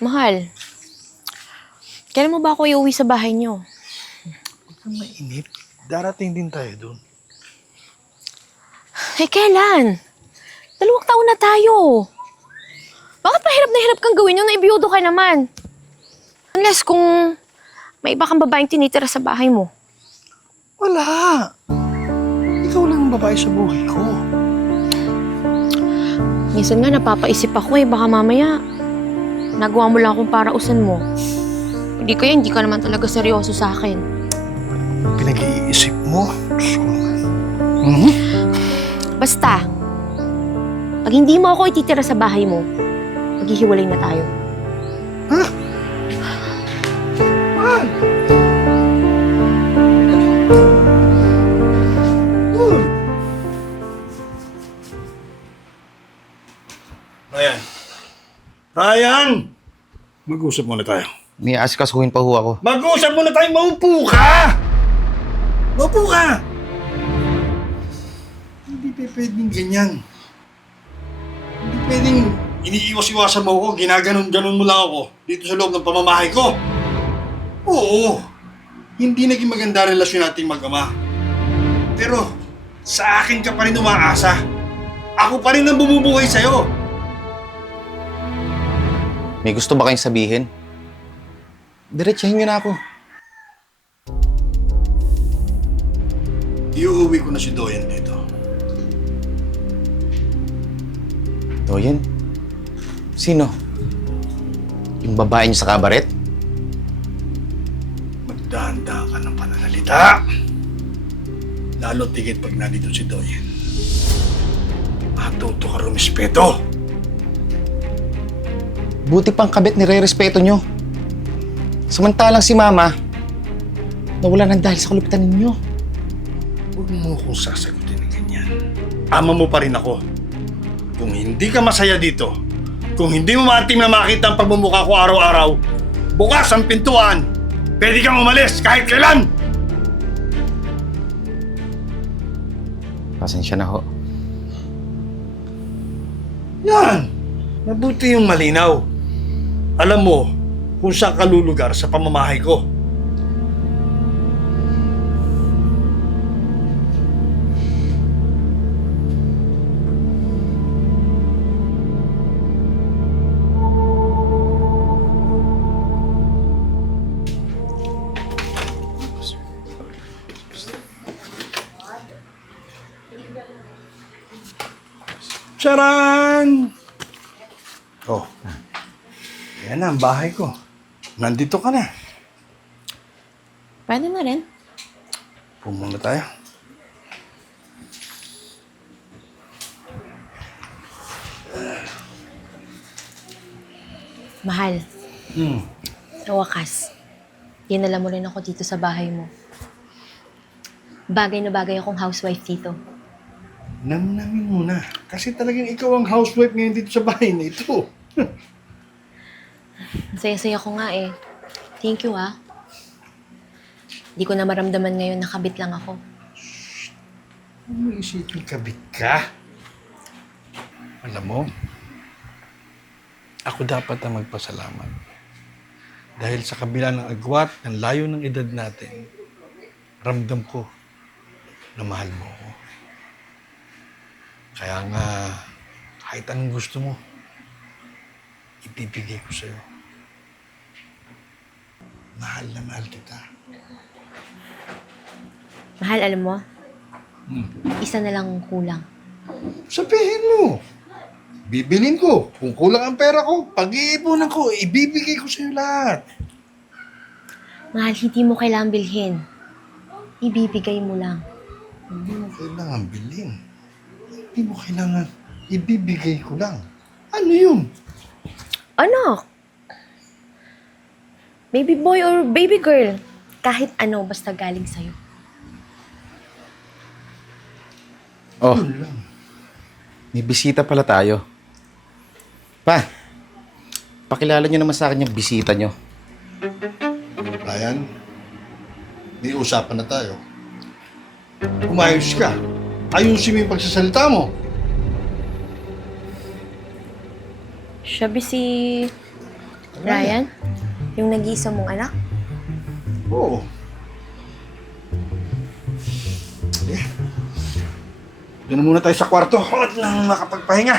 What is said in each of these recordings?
Mahal, kailan mo ba ako iuwi sa bahay niyo? Huwag kang mainip. Darating din tayo doon. Eh, kailan? 2 taon na tayo. Bakit pa hirap na hirap kang gawin yun na ibiyudo ka naman? Unless kung may iba kang babaeng tinitira sa bahay mo. Wala. Ikaw lang ang babae sa buhay ko. Minsan nga napapaisip ako baka mamaya nagawa mo lang akong parausan mo. Hindi ka naman talaga seryoso sa akin. Pinag-iisip mo. Basta, pag hindi mo ako ititira sa bahay mo, maghihiwalay na tayo. Ha? Man! Ryan! Ryan! Mag-usap muna tayo. May asikasuhin pa ho ako. Mag-usap muna tayo! Maupo ka! Maupo ka! Hindi pwedeng ganyan. Hindi pwedeng iniiwas-iwasan mo ako, ginaganon-ganon mo lang ako dito sa loob ng pamamahay ko. Oo, hindi naging maganda relasyon nating mag-ama. Pero sa akin ka pa rin umaasa. Ako pa rin ang bumubuhay sa'yo. May gusto ba kayong sabihin? Diretsahin niyo na ako. Iuuwi ko na si Doyen dito. Doyen? Sino? Yung babae niyo sa kabaret? Magdahanda ka ng pananalita. Lalo tigit pag nandito si Doyen. Matuto ka rumispeto. Buti pang kabit nire-respeto niyo. Samantalang si Mama, nawala ng dahil sa kalupitan ninyo. Huwag mo akong sasagutin ng ganyan. Ama mo pa rin ako. Kung hindi ka masaya dito, kung hindi mo maatim na makita ang pagmumukha ko araw-araw, bukas ang pintuan. Pwede kang umalis kahit kailan. Pasensya na ho. Yan! Mabuti yung malinaw. Alam mo kung saan ka lulugar sa pamamahay ko. Charan! Oh, yan na ang bahay ko. Nandito ka na. Pwede na rin. Pumunta tayo. Mahal, sa wakas, dinala mo rin ako dito sa bahay mo. Bagay na bagay akong housewife dito. Namnamin mo na. Kasi talagang ikaw ang housewife ngayon dito sa bahay na ito. Ang saya-saya ko nga eh. Thank you ah. Hindi ko na maramdaman ngayon na kabit lang ako. Huwag mo isipin kabit ka. Alam mo, ako dapat ang magpasalamat. Dahil sa kabila ng agwat, ng layo ng edad natin, ramdam ko na mahal mo ako. Kaya nga, kahit anong gusto mo, ibibigay ko sa'yo. Mahal na mahal kita. Mahal, alam mo, isa na lang ang kulang. Sabihin mo. Bibilin ko. Kung kulang ang pera ko, pag-iipunan ko, ibibigay ko sa'yo lahat. Mahal, hindi mo kailangang bilhin. Ibibigay mo lang. Hindi mo kailangan bilhin. Hindi mo kailangan ibibigay ko lang. Ano yun? Anak! Baby boy or baby girl. Kahit ano, basta galing sa'yo. Oh, Yun lang. may bisita pala tayo. Pa, pakilala niyo naman sa akin yung bisita niyo. Ryan, may usapan na tayo. Umayos ka. Ayusin mo yung pagsasalita mo. Siya si... Ryan? Yung nag-iisa mong anak? Oo. Sige. Doon na muna tayo sa kwarto at nang makapagpahinga.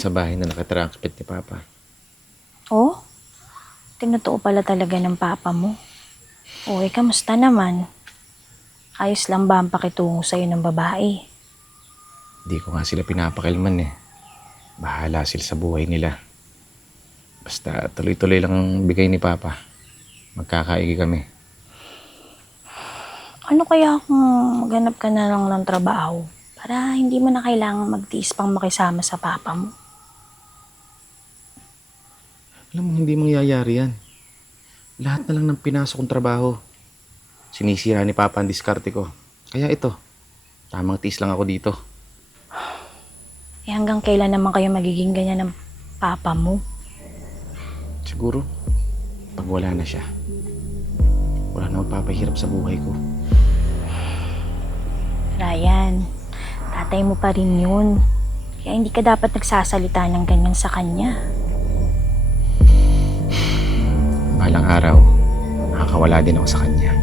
Sa bahay na nakatira ang kapit ni Papa. Oh, tinutuo pala talaga ng papa mo. Uy, kamusta naman? Ayos lang ba ang pakitungo sa'yo ng babae? Hindi ko nga sila pinapakilman eh. Bahala sila sa buhay nila. Basta tuloy-tuloy lang ang bigay ni Papa. Magkakaigi kami. Ano kaya kung maghanap ka na lang ng trabaho para hindi mo na kailangang magtiis pang makisama sa papa mo? Alam mo, hindi mangyayari yan. Lahat na lang ng pinasok kong trabaho. Sinisira ni Papa ang diskarte ko. Kaya ito, tamang tiis lang ako dito. Eh hanggang kailan naman kayo magiging ganyan ng papa mo? Siguro, pag wala na siya, wala na magpapahirap sa buhay ko. Ryan, tatay mo pa rin yun. Kaya hindi ka dapat nagsasalita ng ganyan sa kanya. Balang araw, nakakawala din ako sa kanya.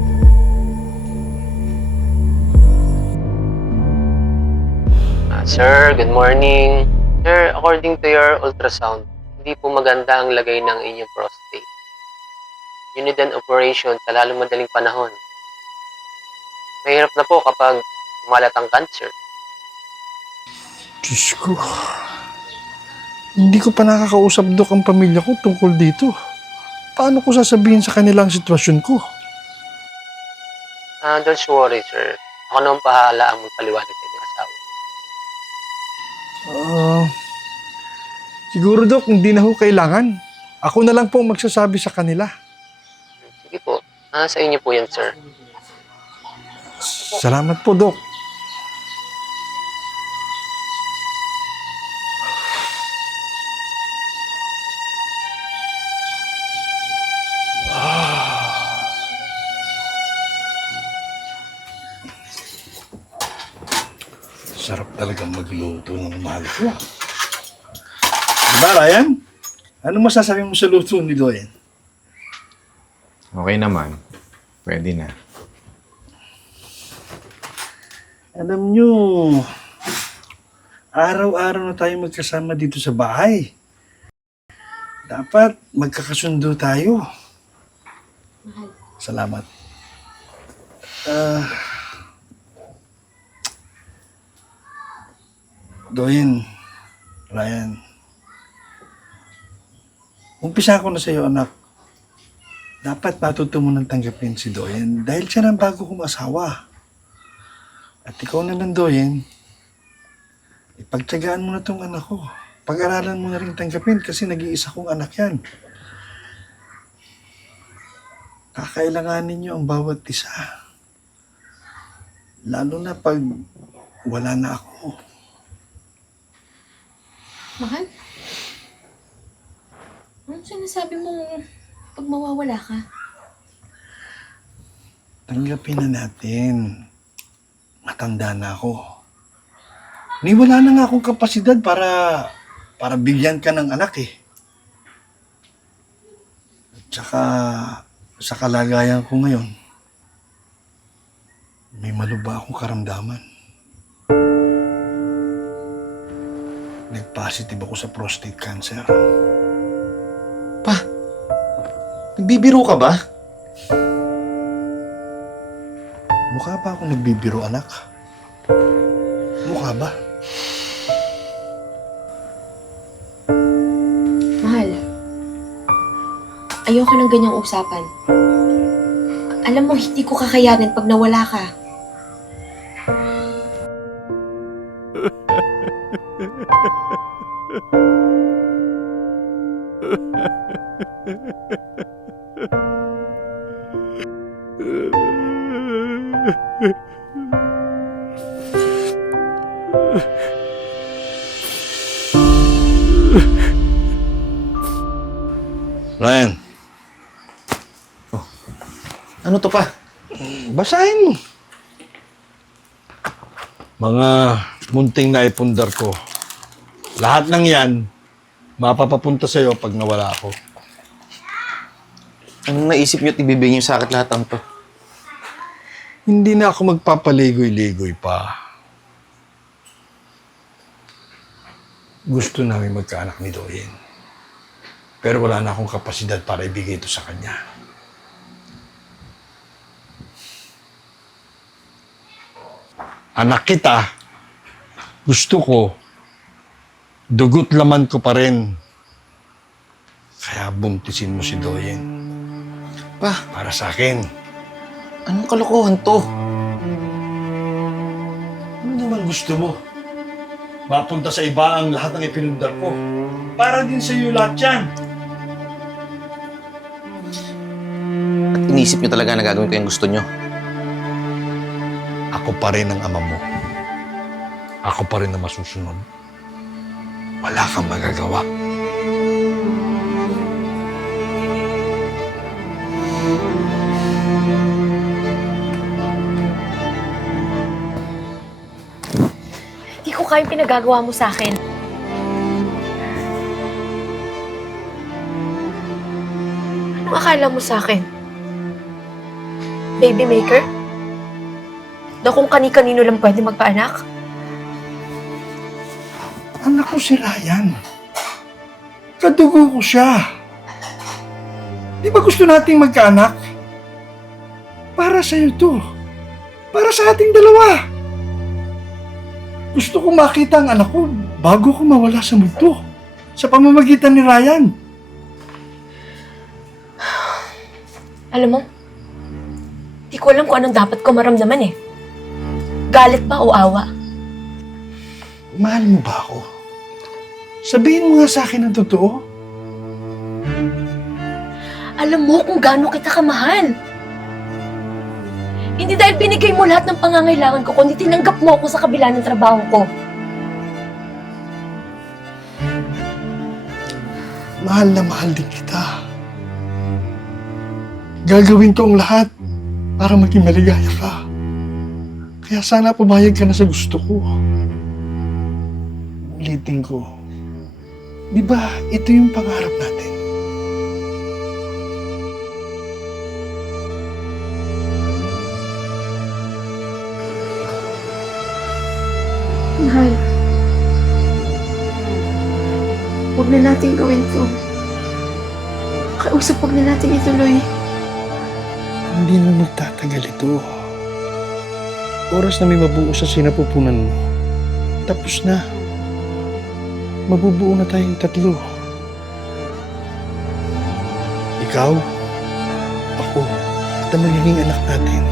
Sir, good morning. Sir, according to your ultrasound, hindi po maganda ang lagay ng inyong prostate. You need an operation sa lalong madaling panahon. Mahirap na po kapag umalat ang cancer. Diyos ko. Hindi ko pa nakakausap, Dok, ang pamilya ko tungkol dito. Paano ko sasabihin sa kanilang sitwasyon ko? Don't worry, sir. Ako naman pahala ang magpaliwanag sa inyong asawa. Siguro, Dok, hindi na ho kailangan. Ako na lang po ang magsasabi sa kanila. Sige po. Sa inyo po yan, sir. Salamat po, Dok. Sarap talagang magluto ng mahal ko. Diba, Ryan? Ano masasabi mo sa luto ni Doyen? Okay naman. Pwede na. Alam nyo, araw-araw na tayo magkasama dito sa bahay. Dapat magkakasundo tayo. Salamat. Doyen, Ryan, umpisa ko na sa iyo, anak. Dapat matuto mo nang tanggapin si Doyen dahil siya ang bago kong asawa. At ikaw naman, Doyen, ipagtiyagaan mo na tong anak ko. Pag-aralan mo na rin tanggapin kasi nag-iisa kong anak yan. Kakailanganin niyo ang bawat isa. Lalo na pag wala na ako. Mahal? Anong sinasabi mong pag mawawala ka? Tanggapin na natin. Matanda na ako. Ni wala na nga akong kapasidad para bigyan ka ng anak eh. At saka sa kalagayan ko ngayon, may maluba akong karamdaman. Nag-positive ako sa prostate cancer. Pa, nagbibiro ka ba? Mukha ba akong nagbibiro, anak? Mukha ba? Mahal, ayoko ng ganyang usapan. Alam mo, hindi ko kakayanin pag nawala ka. Ryan, Ano to pa? basahin mo. Mga munting naipundar ko. Lahat ng yan, mapapapunta sa'yo pag nawala ako. Anong naisip niyo at ibibigay niyo sa akin lahat ng to? Hindi na ako magpapaligoy-ligoy pa. Gusto namin magkaanak ni Doyen. Pero wala na akong kapasidad para ibigay ito sa kanya. Anak kita, gusto ko, dugot laman ko pa rin. Kaya buntisin mo si Doyen. Pa, Para sa akin. anong kalokohan to? Ano naman gusto mo? Mapunta sa iba ang lahat ng ipinundar ko. Para din sa iyo lahat yan. At inisip niyo talaga na gagawin ko yung gusto niyo? Ako pa rin ang ama mo. Ako pa rin ang masusunod. Wala kang magagawa. Hindi ko kaya yung pinagagawa mo sa akin. Anong akala mo sa akin? Baby maker? Na kung kani-kanino lang pwede magpaanak? Anak ko si Ryan. Kadugo ko siya. Di ba gusto nating magkaanak? Para sa'yo to. Para sa ating dalawa. Gusto ko makita ang anak ko bago ko mawala sa mundo. Sa pamamagitan ni Ryan. Alam mo, di ko alam kung anong dapat ko maramdaman eh. Galit ba o awa? Mahal mo ba ako? Sabihin mo nga sa akin ang totoo. Alam mo kung gaano kita kamahal. Hindi dahil binigay mo lahat ng pangangailangan ko, kundi tinanggap mo ako sa kabila ng trabaho ko. Mahal na mahal din kita. Gagawin ko ang lahat para maging maligaya ka. Kaya sana pumayag ka na sa gusto ko. Ulitin ko. Di ba ito yung pangarap natin? Mahal. Huwag na natin gawin to. Kausap, huwag na natin ituloy. Hindi na magtatagal ito. Oras na may mabuo sa sinapupunan mo. Tapos na. Mabubuo na tayong tatlo. Ikaw, ako, at ang magiging anak natin.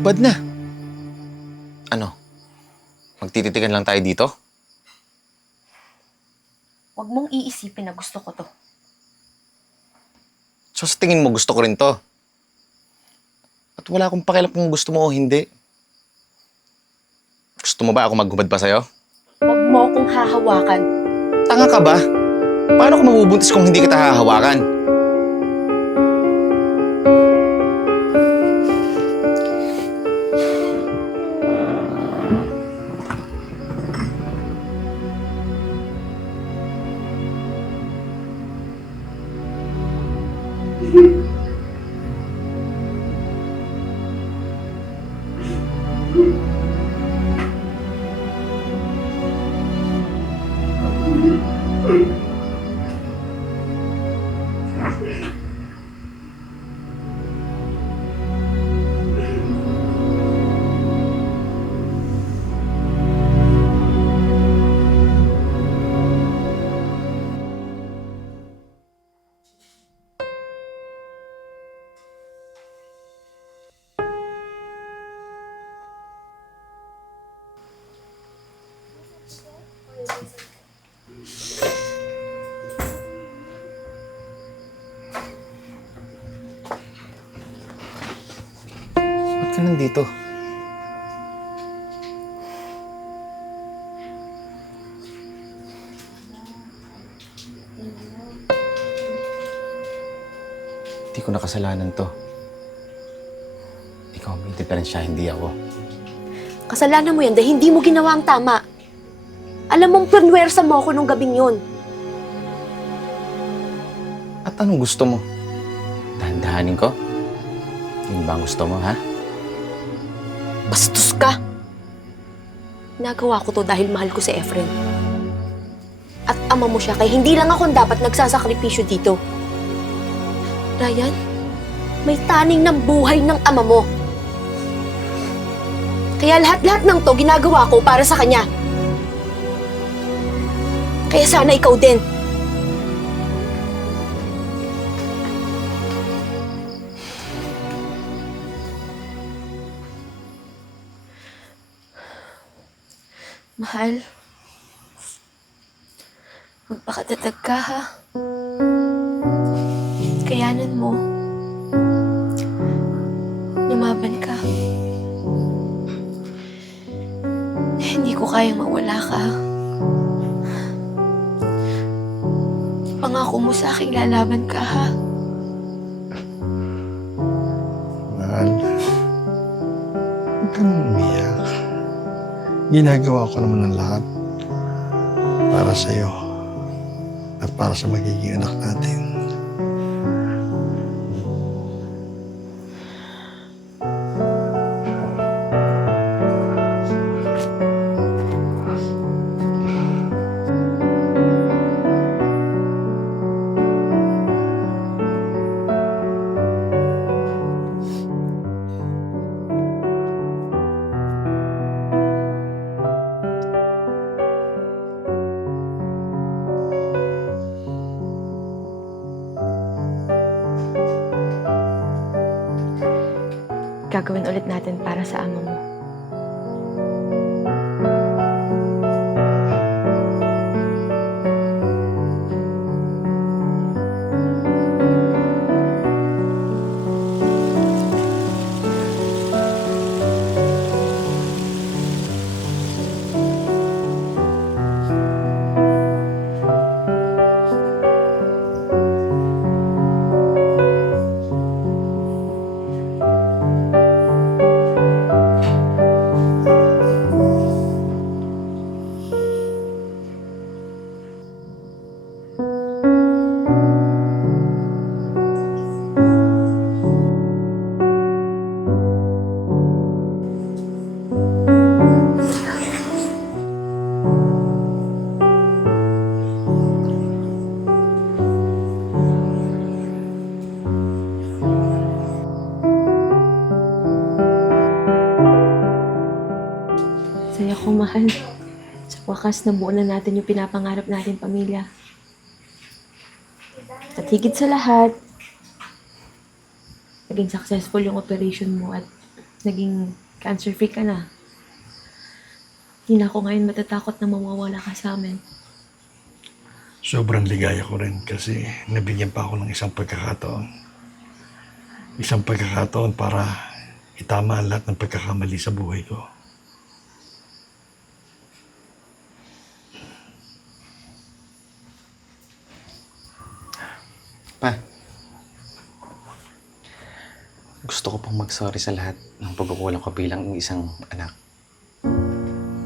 Hubad na. Ano? Magtititigan lang tayo dito? Huwag mong iisipin na gusto ko to. So sa tingin mo gusto ko rin to? At wala akong pakialam kung gusto mo o hindi. Gusto mo ba ako maghubad pa sa'yo? Huwag mo akong hahawakan. Tanga ka ba? Paano ko mabubuntis kung hindi kita hahawakan? ka nandito? Hindi ko nakasalanan to. Ikaw may diferensya, hindi ako. Kasalanan mo yan dahil hindi mo ginawa ang tama. Alam mong pinwersa mo ako nung gabing yun. At anong gusto mo? Dahan-dahanin ko? Yun ba ang gusto mo, ha? Bastos ka! Nagawa ko to dahil mahal ko si Efren. At ama mo siya, kaya hindi lang ako ang dapat nagsasakripisyo dito. Ryan, may taning ng buhay ng ama mo. Kaya lahat-lahat ng to ginagawa ko para sa kanya. Kaya sana ikaw din. Mahal, magpakatatag ka ha. Kayanan mo. Lumaban ka. Hindi ko kayang mawala ka. Pangako mo sa akin, lalaban ka ha. Mahal, huwag kang umiyak. Ginagawa ko naman ng lahat para sa'yo at para sa magiging anak natin. Gagawin ulit natin para sa ama mo. Saya ko, mahal. Sa wakas, nabuo na natin yung pinapangarap natin pamilya. At higit sa lahat, naging successful yung operation mo at naging cancer-free ka na. Hindi na ako ngayon matatakot na mawawala ka sa amin. Sobrang ligaya ko rin kasi nabigyan pa ako ng isang pagkakataon. Isang pagkakataon para itama ang lahat ng pagkakamali sa buhay ko. Pa, gusto ko pong mag-sorry sa lahat ng pagkukulang ko bilang isang anak.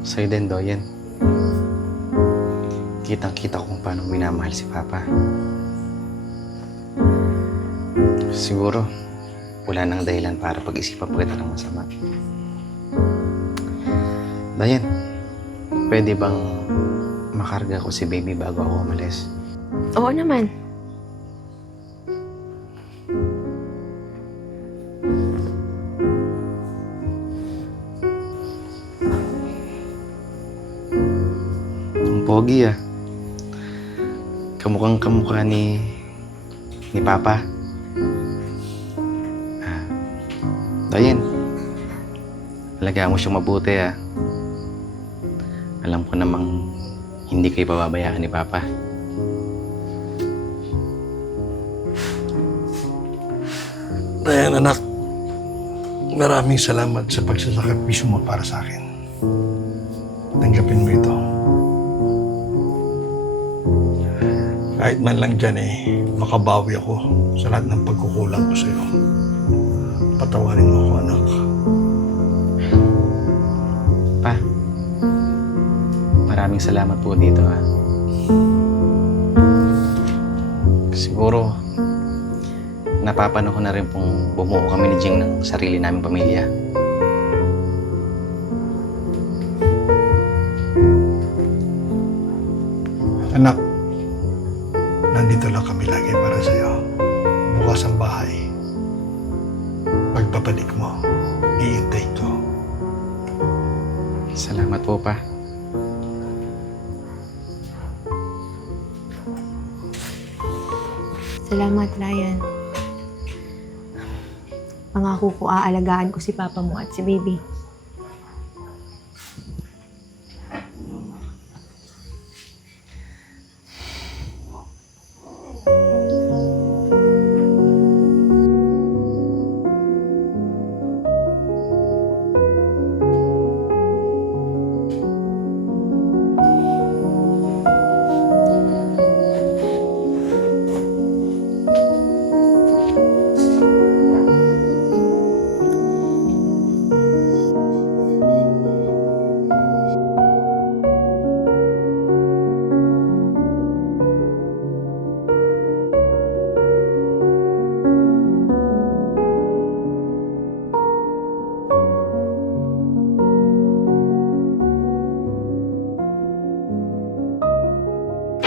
Sa'yo din, Doyen. Kitang-kita ko kung paano minamahal si Papa. Siguro, wala nang dahilan para pag-isipan pa kita ng masama. Doyen, pwede bang makarga ko si baby bago ako umalis? Oo naman. Pogi ah. Kamukhang kamukha ni Papa. Doyen, alagaan mo siyang mabuti ah. Alam ko namang hindi kayo pababayaan ni Papa. Ayan anak, maraming salamat sa pagsasakripisyo mo para sa akin. Tanggapin mo ito. Kahit man lang dyan makabawi ako sa lahat ng pagkukulang ko sa'yo. Patawarin mo ako, anak. Pa, maraming salamat po dito, ha. Siguro, napapanahon na rin pong bumuo kami ni Jing ng sarili naming pamilya. Anak, nandito lang kami lagi para sa'yo. Bukas ang bahay. Pagpabalik mo, iintay ko. Salamat po, pa. Salamat, Ryan. Pangako ko aalagaan ko si Papa mo at si Baby.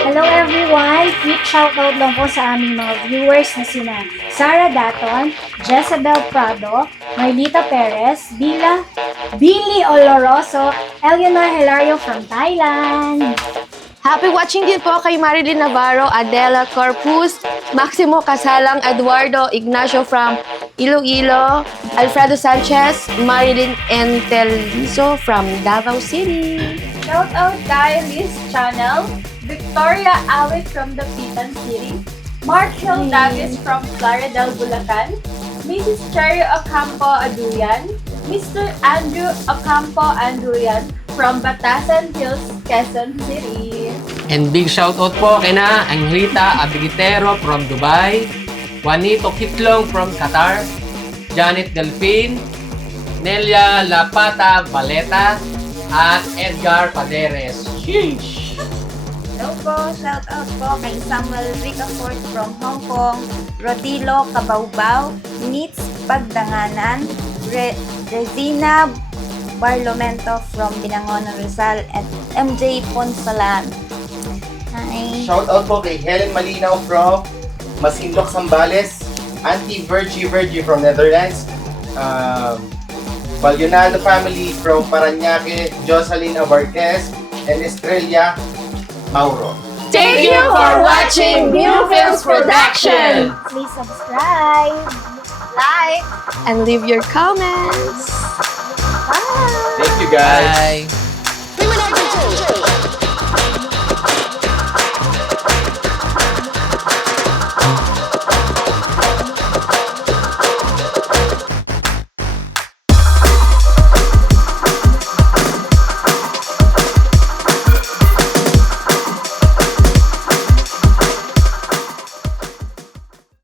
Hello everyone! Quick shoutout lang po sa aming mga viewers na sina Sarah Daton, Jezebel Prado, Marlita Perez, Billy Oloroso, Eleanor Hilario from Thailand. Happy watching din po kay Marilyn Navarro, Adela Corpus, Maximo Casalang, Eduardo Ignacio from Iloilo, Alfredo Sanchez, Marilyn Entelizo from Davao City. Shoutout kay Liz Channel, Victoria Awit from the Pitan City, Mark Hill Davis from Plaridel, Bulacan, Mrs. Cherry Ocampo Aduyan, Mr. Andrew Ocampo Aduyan from Batasan Hills, Quezon City. And big shoutout po kay na Angelita Abigitero from Dubai, Juanito Kitlong from Qatar, Janet Delfin, Nelia Lapata Baleta, at Edgar Paderes. Sheesh! Hello po, shoutout po kay Samuel Ricafort from Hong Kong, Rodilo Cabaubao, Nitz Pagdanganan, Resina Barlomento from Binangonan Rizal, and MJ Ponsalan. Hi! Shoutout po kay Helen Malinaw from Masinloc, Zambales, Auntie Virgie from Netherlands, Balyonado family from Parañaque, Jocelyn Abarquez, and Estrella Mauro. Thank you for watching New Films Production! Please subscribe, Like and leave your comments. Thank you guys. Bye!